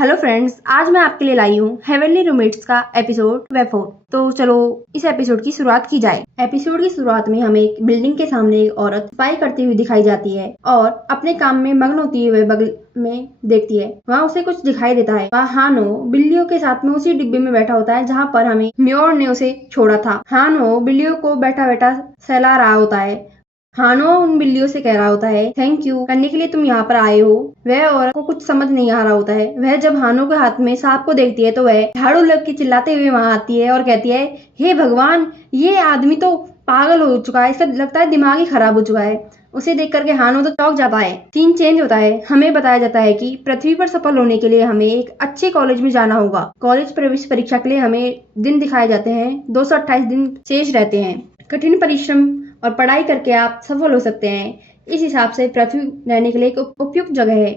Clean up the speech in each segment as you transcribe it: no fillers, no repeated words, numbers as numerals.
Hello friends, आज मैं आपके लिए लाई हूँ हेवनली रूममेट्स का एपिसोड वेब 4। तो चलो इस एपिसोड की शुरुआत की जाए। एपिसोड की शुरुआत में हमें एक बिल्डिंग के सामने एक औरत सफाई करती हुई दिखाई जाती है और अपने काम में मग्न होती हुई बगल में देखती है। वहाँ उसे कुछ दिखाई देता है। वहाँ हानो बिल्लियों के साथ में उसी डिब्बे में बैठा होता है जहाँ पर हमें म्योर ने उसे छोड़ा था। हानो बिल्लियों को बैठा बैठा सहला रहा होता है। हानो उन बिल्लियों से कह रहा होता है थैंक यू करने के लिए तुम यहाँ पर आए हो। वह औरत को कुछ समझ नहीं आ रहा होता है। वह जब हानो के हाथ में सांप को देखती है तो वह झाड़ू लग के चिल्लाते हुए वहां आती है और कहती है हे भगवान, ये आदमी तो पागल हो चुका है, इसका लगता है दिमाग ही खराब हो चुका है। उसे देख करके हानो तो चौंक जाता है। सीन चेंज होता है। हमें बताया जाता है कि पृथ्वी पर सफल होने के लिए हमें एक अच्छे कॉलेज में जाना होगा। कॉलेज प्रवेश परीक्षा के लिए हमें दिन दिखाए जाते हैं। 228 दिन शेष रहते हैं। कठिन परिश्रम और पढ़ाई करके आप सफल हो सकते हैं। इस हिसाब से पृथ्वी रहने के लिए एक उपयुक्त जगह है।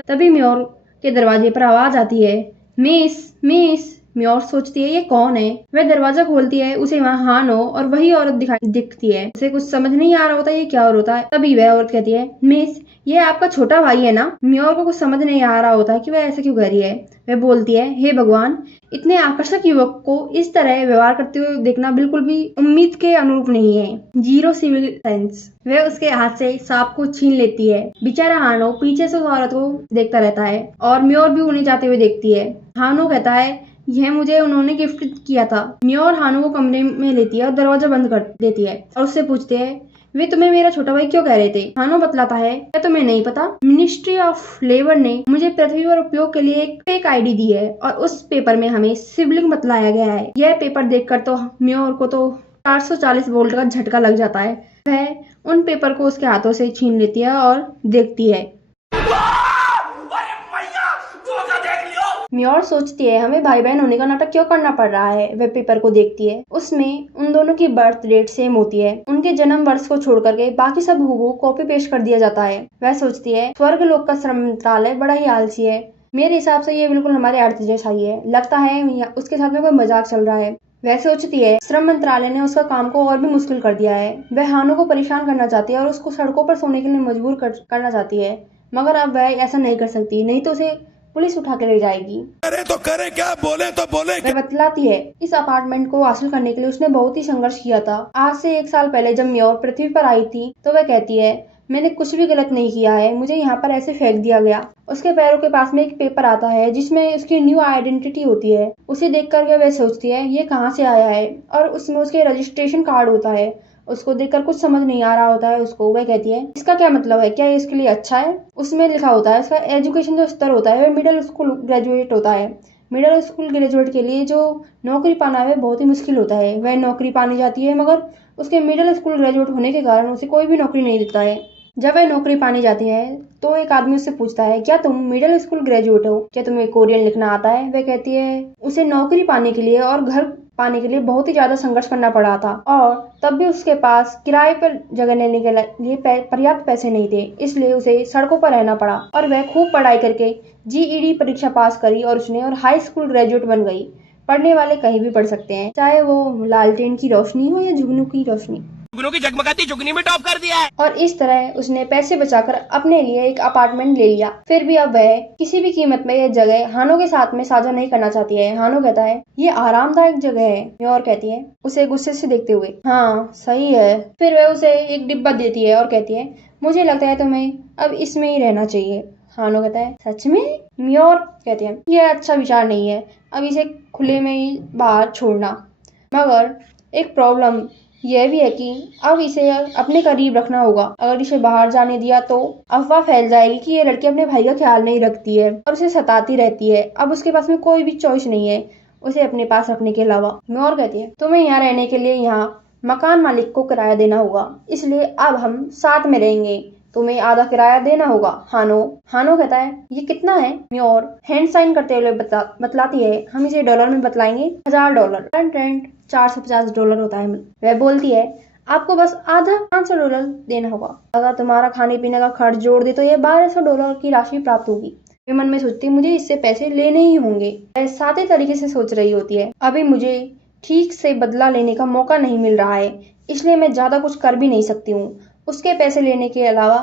तभी म्योर के दरवाजे पर आवाज आती है, मिस मिस। म्योर सोचती है ये कौन है। वह दरवाजा खोलती है। उसे वहाँ हानो और वही औरत दिखती है। उसे कुछ समझ नहीं आ रहा होता ये क्या होता है। तभी वह औरत कहती है मिस, ये आपका छोटा भाई है ना। म्योर को कुछ समझ नहीं आ रहा होता कि वह ऐसा क्यों कह रही है। वह बोलती है हे भगवान, इतने आकर्षक युवक को इस तरह व्यवहार करते हुए देखना बिल्कुल भी उम्मीद के अनुरूप नहीं है। Zero civil sense. वह उसके हाथ से सांप को छीन लेती है। बेचारा हानो पीछे से उस औरत को देखता रहता है और म्योर भी उन्हें जाते हुए देखती है। हानो कहता है यह मुझे उन्होंने गिफ्ट किया था। म्योर हानो को कमरे में लेती है और दरवाजा बंद कर देती है और उससे पूछते है वे तुम्हें मेरा छोटा भाई क्यों कह रहे थे। हानो बतलाता है क्या तुम्हें नहीं पता, मिनिस्ट्री ऑफ लेबर ने मुझे पृथ्वी पर उपयोग के लिए एक फेक आईडी दी है और उस पेपर में हमें सिबलिंग बतलाया गया है। यह पेपर देखकर तो म्योर को तो 440 वोल्ट का झटका लग जाता है। वह उन पेपर को उसके हाथों से छीन लेती है और देखती है। म्योर सोचती है हमें भाई बहन होने का नाटक क्यों करना पड़ रहा है। वह पेपर को देखती है। उसमें उन दोनों की बर्थ डेट सेम होती है। उनके जन्म वर्ष को छोड़ करके बाकी सब हूबहू कॉपी पेस्ट कर दिया जाता है। वह सोचती है स्वर्ग लोक का श्रम मंत्रालय बड़ा ही आलसी है। मेरे हिसाब से ये बिल्कुल हमारे अर्थ जैसा ही है। लगता है उसके साथ में कोई मजाक चल रहा है। वह सोचती है श्रम मंत्रालय ने उसका काम को और भी मुश्किल कर दिया है। वह हानो को परेशान करना चाहती है और उसको सड़कों पर सोने के लिए मजबूर करना चाहती है, मगर अब वह ऐसा नहीं कर सकती, नहीं तो उसे पुलिस उठा के ले जाएगी। करे तो करे क्या, बोले तो बोले। वह बतलाती है इस अपार्टमेंट को हासिल करने के लिए उसने बहुत ही संघर्ष किया था। आज से 1 साल पहले जब म्योर पृथ्वी पर आई थी तो वह कहती है मैंने कुछ भी गलत नहीं किया है, मुझे यहाँ पर ऐसे फेंक दिया गया। उसके पैरों के पास में एक पेपर आता है जिसमें उसकी न्यू आइडेंटिटी होती है। उसे देख करके वह सोचती है ये कहाँ से आया है और उसमें उसके रजिस्ट्रेशन कार्ड होता है। उसको देखकर कुछ समझ नहीं आ रहा होता है उसको। वह कहती है इसका क्या मतलब है, क्या ये इसके लिए अच्छा है। उसमें लिखा होता है इसका एजुकेशन जो स्तर होता है वह मिडिल स्कूल ग्रेजुएट होता है। मिडिल स्कूल ग्रेजुएट के लिए जो नौकरी पाना है बहुत ही मुश्किल होता है। वह नौकरी पानी जाती है मगर उसके मिडिल स्कूल ग्रेजुएट होने के कारण उसे कोई भी नौकरी नहीं देता है। जब वह नौकरी पाने जाती है तो एक आदमी उससे पूछता है क्या तुम मिडिल स्कूल ग्रेजुएट हो, क्या तुम्हें कोरियन लिखना आता है। वह कहती है उसे नौकरी पाने के लिए और घर पाने के लिए बहुत ही ज्यादा संघर्ष करना पड़ा था और तब भी उसके पास किराए पर जगह लेने के लिए पर्याप्त पैसे नहीं थे, इसलिए उसे सड़कों पर रहना पड़ा और वह खूब पढ़ाई करके जीईडी परीक्षा पास करी और उसने और हाई स्कूल ग्रेजुएट बन गई। पढ़ने वाले कहीं भी पढ़ सकते हैं, चाहे वो लालटेन की रोशनी हो या जुगनू की रोशनी। जुगनू की जगमगाती जुगनी में टॉप कर दिया है। और इस तरह उसने पैसे बचाकर अपने लिए एक अपार्टमेंट ले लिया। फिर भी अब वह किसी भी कीमत में यह जगह हानो के साथ में साझा नहीं करना चाहती है। हानो कहता है ये आरामदायक जगह है। म्योर कहती है उसे गुस्से से देखते हुए हाँ सही है। फिर वह उसे एक डिब्बा देती है और कहती है मुझे लगता है तुम्हें अब इसमें ही रहना चाहिए। हानो कहता है सच में। म्योर कहती है यह अच्छा विचार नहीं है अब इसे खुले में ही बाहर छोड़ना, मगर एक प्रॉब्लम यह भी है कि अब इसे अपने करीब रखना होगा। अगर इसे बाहर जाने दिया तो अफवाह फैल जाएगी कि ये लड़की अपने भाई का ख्याल नहीं रखती है और उसे सताती रहती है। अब उसके पास में कोई भी चॉइस नहीं है उसे अपने पास रखने के अलावा। म्योर कहती है तुम्हें यहाँ रहने के लिए यहाँ मकान मालिक को किराया देना होगा, इसलिए अब हम साथ में रहेंगे, तुम्हें आधा किराया देना होगा। हानो कहता है ये कितना है। म्योर हैंड साइन करते हुए बतलाती है हम इसे डॉलर में बतलाएंगे, $1000। रेंट $450 होता है। वह बोलती है आपको बस आधा $500 देना होगा। अगर तुम्हारा खाने पीने का खर्च जोड़ दे तो ये $1200 की राशि प्राप्त होगी। वे मन में सोचती मुझे इससे पैसे लेने ही होंगे। वह सादे तरीके से सोच रही होती है अभी मुझे ठीक से बदला लेने का मौका नहीं मिल रहा है, इसलिए मैं ज्यादा कुछ कर भी नहीं सकती हूँ। उसके पैसे लेने के अलावा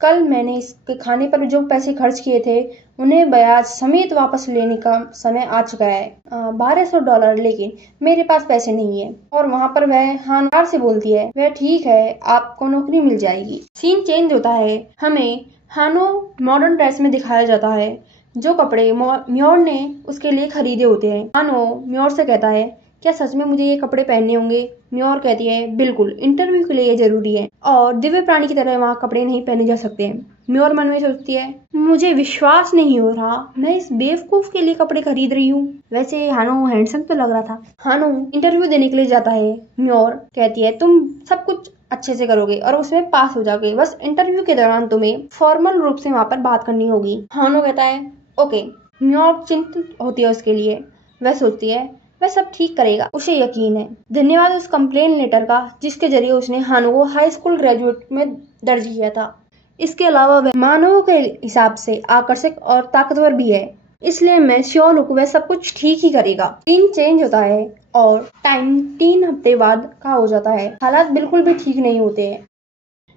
कल मैंने इसके खाने पर जो पैसे खर्च किए थे उन्हें ब्याज समेत वापस लेने का समय आ चुका है। $1200, लेकिन मेरे पास पैसे नहीं है। और वहाँ पर वह हानदार से बोलती है, वह ठीक है, आपको नौकरी मिल जाएगी। सीन चेंज होता है। हमें हानो मॉडर्न ड्रेस में दिखाया जाता है, जो कपड़े म्योर ने उसके लिए खरीदे होते हैं। हानो म्योर से कहता है, क्या सच में मुझे ये कपड़े पहनने होंगे? म्योर कहती है, बिल्कुल, इंटरव्यू के लिए ये जरूरी है और दिव्य प्राणी की तरह वहाँ कपड़े नहीं पहने जा सकते हैं। म्योर मन में सोचती है, मुझे विश्वास नहीं हो रहा, मैं इस बेवकूफ के लिए कपड़े खरीद रही हूँ। वैसे हानो हैंडसम तो लग रहा था। हानो इंटरव्यू देने के लिए जाता है। म्योर कहती है, तुम सब कुछ अच्छे से करोगे और उसमें पास हो जाओगे, बस इंटरव्यू के दौरान तुम्हें फॉर्मल रूप से वहाँ पर बात करनी होगी। हानो कहता है, ओके। म्योर चिंतित होती है उसके लिए। वह सोचती है, वह सब ठीक करेगा, उसे यकीन है। धन्यवाद उस कंप्लेन लेटर का जिसके जरिए उसने हानो को हाई स्कूल ग्रेजुएट में दर्ज किया था। इसके अलावा वह मानवों के हिसाब से आकर्षक और ताकतवर भी है, इसलिए मैं श्योर हूँ वह सब कुछ ठीक ही करेगा। सीन चेंज होता है और टाइम 3 हफ्ते बाद का हो जाता है। हालात बिल्कुल भी ठीक नहीं होते हैं।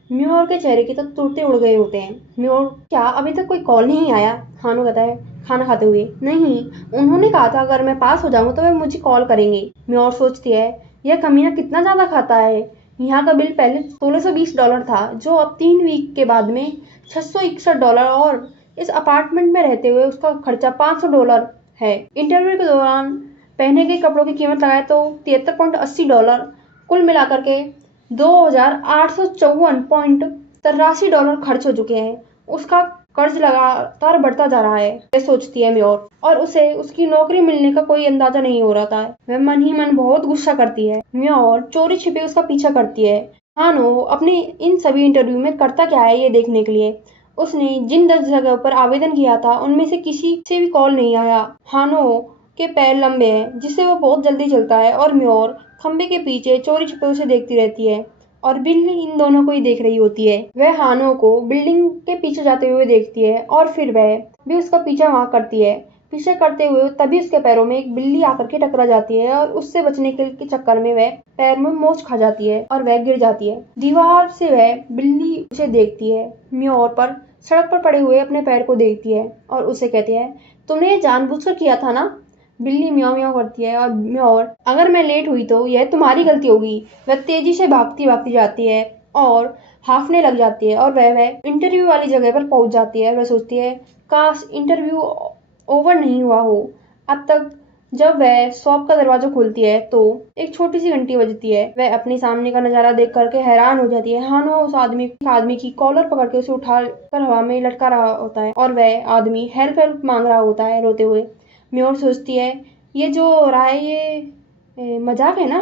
म्योर के चेहरे के तो तोते उड़ गए होते हैं। म्योर, क्या अभी तक कोई कॉल नहीं आया? हानो कहता है खाना खाते हुए, नहीं, उन्होंने कहा था अगर मैं पास हो जाऊंगा तो वे मुझे कॉल करेंगे। म्योर सोचती है, यह कमीना कितना ज्यादा खाता है। यहाँ का बिल पहले $1620 था, जो अब 3 वीक के बाद में $661, और इस अपार्टमेंट में रहते हुए उसका खर्चा $500 है। इंटरव्यू के दौरान पहने गए कपड़ों की कीमत लगाए तो $73.80, कुल मिलाकर के $2854.83 खर्च हो चुके हैं। उसका कर्ज लगातार बढ़ता जा रहा है, सोचती है म्योर, और उसे उसकी नौकरी मिलने का कोई अंदाजा नहीं हो रहा था। वह मन ही मन बहुत गुस्सा करती है। म्योर चोरी छिपे उसका पीछा करती है। हानो अपने इन सभी इंटरव्यू में करता क्या है ये देखने के लिए। उसने जिन 10 जगह पर आवेदन किया था उनमें से किसी से भी कॉल नहीं आया। हानो के पैर लंबे हैं जिससे वो बहुत जल्दी चलता है, और म्योर खंबे के पीछे चोरी छिपे उसे देखती रहती है, और बिल्ली इन दोनों को ही देख रही होती है। वह हानो को बिल्डिंग के पीछे जाते हुए देखती है और फिर वह भी उसका पीछा वहां करती है। पीछे करते हुए तभी उसके पैरों में एक बिल्ली आकर के टकरा जाती है, और उससे बचने के चक्कर में वह पैर में मोच खा जाती है और वह गिर जाती है। दीवार से वह बिल्ली उसे देखती है। म्योर पर सड़क पर पड़े हुए अपने पैर को देखती है और उसे कहती है, तुमने ये जानबूझकर किया था ना? बिल्ली म्याऊं म्याऊं करती है और म्योर, अगर मैं लेट हुई तो यह तुम्हारी गलती होगी। वह तेजी से भागती भागती जाती है और हाफने लग जाती है, और वह इंटरव्यू वाली जगह पर पहुंच जाती है। वह सोचती है, काश इंटरव्यू ओवर नहीं हुआ हो। अब तक जब वह शॉप का दरवाजा खोलती है तो एक छोटी सी घंटी बजती है। वह अपने सामने का नजारा देख करके हैरान हो जाती है। हानो उस आदमी की कॉलर पकड़ के उसे उठा कर हवा में लटका रहा होता है, और वह आदमी हेल्प मांग रहा होता है रोते हुए। म्योर सोचती है, ये जो हो रहा है ये मजाक है ना?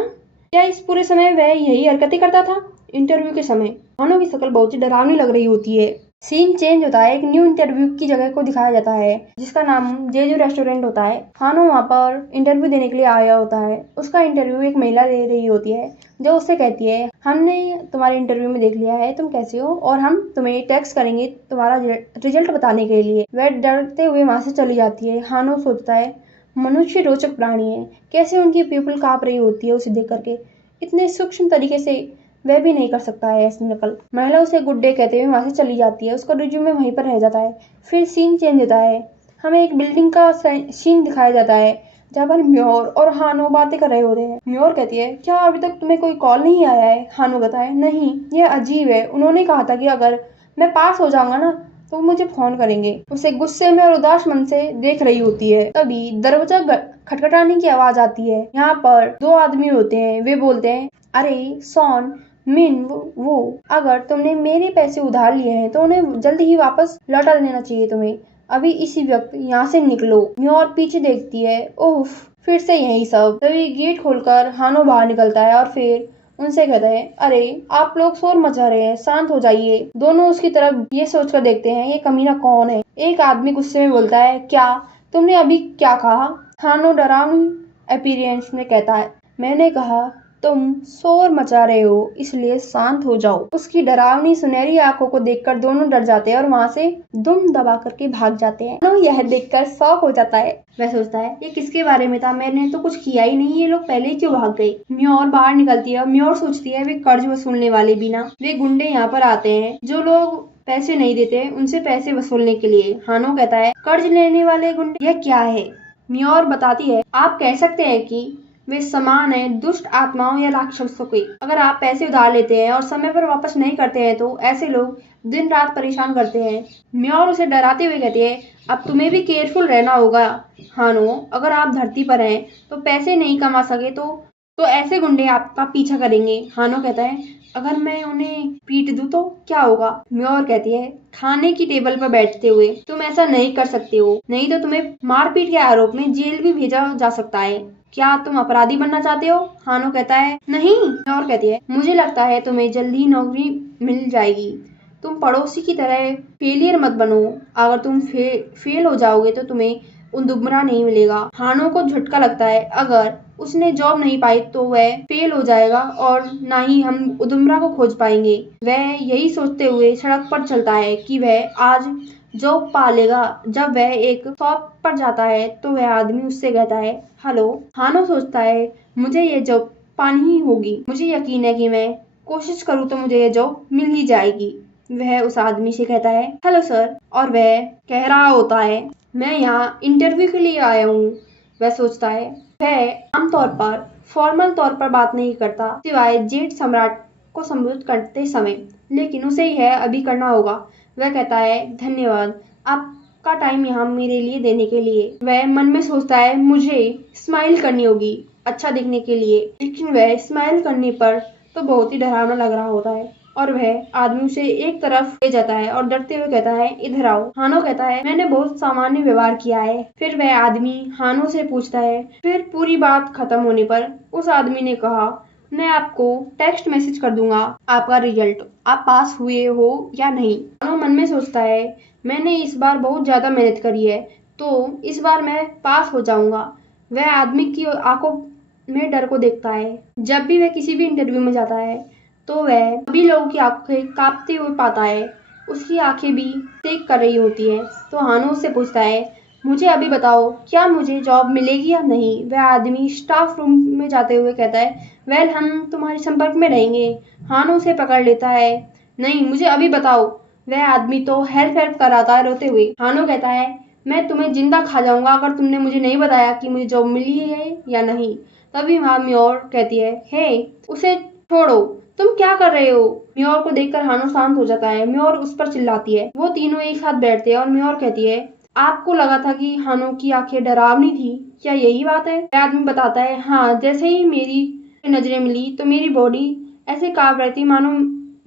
क्या इस पूरे समय वह यही हरकतें करता था? इंटरव्यू के समय हानो की शक्ल बहुत ही डरावनी लग रही होती है। सीन चेंज होता है। एक न्यू इंटरव्यू की जगह को दिखाया जाता है जिसका नाम जेजू रेस्टोरेंट होता है। हानो वहाँ पर इंटरव्यू देने के लिए आया होता है। उसका इंटरव्यू एक महिला दे रही होती है जो उससे कहती है, हमने तुम्हारे इंटरव्यू में देख लिया है तुम कैसे हो, और हम तुम्हें टेक्स्ट करेंगे तुम्हारा रिजल्ट बताने के लिए। वह डरते हुए वहां से चली जाती है। हानो सोचता है, मनुष्य रोचक प्राणी है, कैसे उनकी पीपल कांप रही होती है उसे देख करके। इतने सूक्ष्म तरीके से वह भी नहीं कर सकता है ऐसी नकल। महिला उसे गुड डे कहते हुए वहां से चली जाती है। उसका रिज्यूमे वहीं पर रह जाता है। फिर सीन चेंज होता है। हमें एक बिल्डिंग का सीन दिखाया जाता है जहाँ पर म्योर और हानो बातें कर रहे होते हैं। म्योर कहती है, क्या अभी तक तुम्हें कोई कॉल नहीं आया है? हानो कहता है, नहीं, यह अजीब है, उन्होंने कहा था कि अगर मैं पास हो जाऊंगा ना तो मुझे फोन करेंगे। उसे गुस्से में और उदास मन से देख रही होती है। तभी दरवाजा खटखटाने की आवाज आती है। यहाँ पर 2 आदमी होते हैं। वे बोलते हैं, अरे सॉन मिन वो, अगर तुमने मेरे पैसे उधार लिए हैं तो उन्हें जल्दी ही वापस लौटा देना चाहिए तुम्हें। अभी इसी वक्त यहाँ से निकलो। म्योर पीछे देखती है, ओह, फिर से यही सब। तभी गेट खोलकर हानो बाहर निकलता है और फिर उनसे कहता है, अरे आप लोग शोर मचा रहे हैं, शांत हो जाइए। दोनों उसकी तरफ ये सोचकर देखते हैं, ये कमीना कौन है। एक आदमी गुस्से में बोलता है, क्या तुमने अभी क्या कहा? हानो डरावनी अपीयरेंस में कहता है, मैंने कहा तुम शोर मचा रहे हो इसलिए शांत हो जाओ। उसकी डरावनी सुनहरी आंखों को देखकर दोनों डर जाते हैं और वहां से दुम दबा करके भाग जाते हैं। हानो यह देखकर शॉक हो जाता है। वह सोचता है, ये किसके बारे में था? मैंने तो कुछ किया ही नहीं, ये लोग पहले ही क्यों भाग गए? म्योर बाहर निकलती है और म्योर सोचती है वे कर्ज वसूलने वाले भी ना, वे गुंडे यहाँ पर आते हैं जो लोग पैसे नहीं देते उनसे पैसे वसूलने के लिए। हानो कहता है कर्ज लेने वाले गुंडे, यह क्या है? म्योर बताती है आप कह सकते हैं कि वे समान है दुष्ट आत्माओं या राक्षसों के। अगर आप पैसे उधार लेते हैं और समय पर वापस नहीं करते हैं तो ऐसे लोग दिन रात परेशान करते हैं। म्योर उसे डराते हुए कहती है अब तुम्हें भी केयरफुल रहना होगा हानो, अगर आप धरती पर हैं तो पैसे नहीं कमा सके तो ऐसे गुंडे आपका पीछा करेंगे। हानो कहता है अगर मैं उन्हें पीट दूं तो क्या होगा? म्योर कहती है खाने की टेबल पर बैठते हुए तुम ऐसा नहीं कर सकते हो, नहीं तो तुम्हें मारपीट के आरोप में जेल भी भेजा जा सकता है। क्या तुम अपराधी बनना चाहते हो? हानो कहता है नहीं। म्योर कहती है मुझे लगता है तुम्हें जल्द ही नौकरी मिल जाएगी। तुम पड़ोसी की तरह फेलियर मत बनो। अगर तुम फेल हो जाओगे तो तुम्हें उदुम्बरा नहीं मिलेगा। हानो को झटका लगता है अगर उसने जॉब नहीं पाई तो वह फेल हो जाएगा और ना ही हम उदुम्बरा को खोज पाएंगे। वह यही सोचते हुए सड़क पर चलता है कि वह आज जॉब पा लेगा। जब वह एक शॉप पर जाता है तो वह आदमी उससे कहता है हेलो। हानो सोचता है मुझे ये जॉब पानी ही होगी, मुझे यकीन है कि मैं कोशिश करूँ तो मुझे ये जॉब मिल ही जाएगी। वह उस आदमी से कहता है हेलो सर, और वह कह रहा होता है मैं यहाँ इंटरव्यू के लिए आया हूँ। वह सोचता है वह आमतौर पर फॉर्मल तौर पर बात नहीं करता सिवाय जेट सम्राट को संबोधित करते समय, लेकिन उसे यह अभी करना होगा। वह कहता है धन्यवाद आपका टाइम यहाँ मेरे लिए देने के लिए। वह मन में सोचता है मुझे स्माइल करनी होगी अच्छा दिखने के लिए, लेकिन वह स्माइल करने पर तो बहुत ही डरावना लग रहा होता है और वह आदमी उसे एक तरफ ले जाता है और डरते हुए कहता है इधर आओ। हानो कहता है मैंने बहुत सामान्य व्यवहार किया है। फिर वह आदमी हानो से पूछता है। फिर पूरी बात खत्म होने पर उस आदमी ने कहा मैं आपको टेक्स्ट मैसेज कर दूंगा आपका रिजल्ट, आप पास हुए हो या नहीं। हानो मन में सोचता है मैंने इस बार बहुत ज्यादा मेहनत करी है तो इस बार मैं पास हो जाऊंगा। वह आदमी की आंखों में डर को देखता है। जब भी वह किसी भी इंटरव्यू में जाता है तो वह सभी लोगों की आंखें कांपते हुए पाता है। उसकी आंखें भी सेक कर रही होती है। तो हानो उससे पूछता है मुझे अभी बताओ क्या मुझे जॉब मिलेगी या नहीं? वह आदमी स्टाफ रूम में जाते हुए कहता है वेल हम तुम्हारे संपर्क में रहेंगे। हानो उसे पकड़ लेता है नहीं मुझे अभी बताओ। वह आदमी तो हेल्प कराता है रोते हुए। हानो कहता है मैं तुम्हें जिंदा खा जाऊंगा अगर तुमने मुझे नहीं बताया कि मुझे जॉब मिली है या नहीं। तभी वहां म्योर कहती है हे उसे छोड़ो, तुम क्या कर रहे हो? म्योर को देखकर हानो शांत हो जाता है। म्योर उस पर चिल्लाती है। वो तीनों एक साथ बैठते हैं और म्योर कहती है आपको लगा था कि हानो की आंखें डरावनी थी, क्या यही बात है? वह आदमी बताता है हाँ, जैसे ही मेरी नजरें मिली तो मेरी बॉडी ऐसे कांप रही थी मानो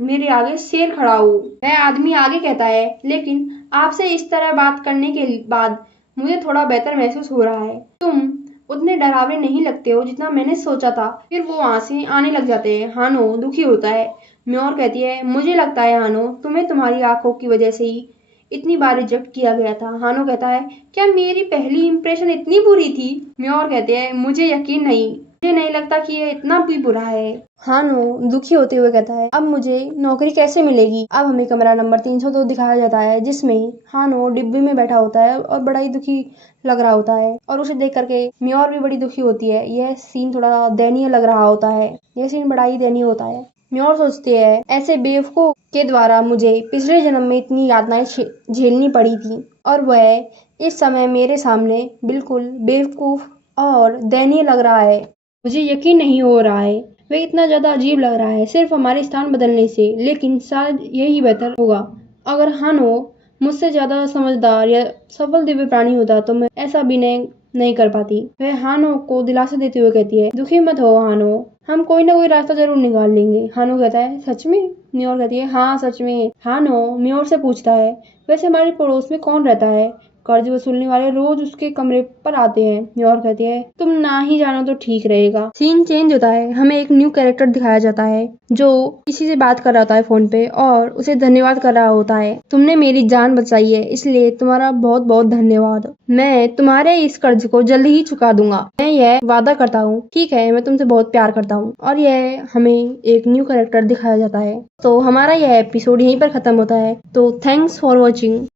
मेरे आगे शेर खड़ा हो। वह आदमी आगे कहता है लेकिन आपसे इस तरह बात करने के बाद मुझे थोड़ा बेहतर महसूस हो रहा है। तुम उतने डरावने नहीं लगते हो जितना मैंने सोचा था। फिर वो वहां से आने लग जाते हैं। हानो दुखी होता है। म्योर कहती है मुझे लगता है हानो तुम्हें तुम्हारी आंखों की वजह से ही इतनी बार रिजेक्ट किया गया था। हानो कहता है क्या मेरी पहली इंप्रेशन इतनी बुरी थी? म्योर कहते हैं मुझे यकीन नहीं, मुझे नहीं लगता कि ये इतना भी बुरा है। हानो दुखी होते हुए कहता है अब मुझे नौकरी कैसे मिलेगी? अब हमें कमरा नंबर 302 दिखाया जाता है जिसमें हानो डिब्बे में बैठा होता है और बड़ा ही दुखी लग रहा होता है और उसे देख करके म्योर भी बड़ी दुखी होती है। यह सीन थोड़ा दयनीय लग रहा होता है। यह सीन बड़ा ही दयनीय होता है। म्योर सोचती है ऐसे बेवकूफ के द्वारा मुझे पिछले जन्म में इतनी यातनाएं झेलनी पड़ी थी और वह इस समय मेरे सामने बिल्कुल बेवकूफ और दयनीय लग रहा है। मुझे यकीन नहीं हो रहा है वह इतना ज्यादा अजीब लग रहा है सिर्फ हमारे स्थान बदलने से, लेकिन शायद यही बेहतर होगा। अगर हानो मुझसे ज्यादा समझदार या सफल दिव्य प्राणी होता तो मैं ऐसा भी नहीं कर पाती। वह हानो को दिलासा देते हुए कहती है दुखी मत हो हानो, हम कोई ना कोई रास्ता जरूर निकाल लेंगे। हानो कहता है सच में? म्योर कहती है हाँ सच में। हानो म्योर से पूछता है वैसे हमारे पड़ोस में कौन रहता है? कर्ज वसूलने वाले रोज उसके कमरे पर आते हैं। म्योर कहती है तुम ना ही जानो तो ठीक रहेगा। सीन चेंज होता है। हमें एक न्यू कैरेक्टर दिखाया जाता है जो किसी से बात कर रहा होता है फोन पे और उसे धन्यवाद कर रहा होता है। तुमने मेरी जान बचाई है इसलिए तुम्हारा बहुत बहुत धन्यवाद। मैं तुम्हारे इस कर्ज को जल्द ही चुका दूंगा, मैं यह वादा करता हूँ। ठीक है, मैं तुमसे बहुत प्यार करता हूँ। और यह हमें एक न्यू कैरेक्टर दिखाया जाता है। तो हमारा यह एपिसोड यहीं पर खत्म होता है। तो थैंक्स फॉर वॉचिंग।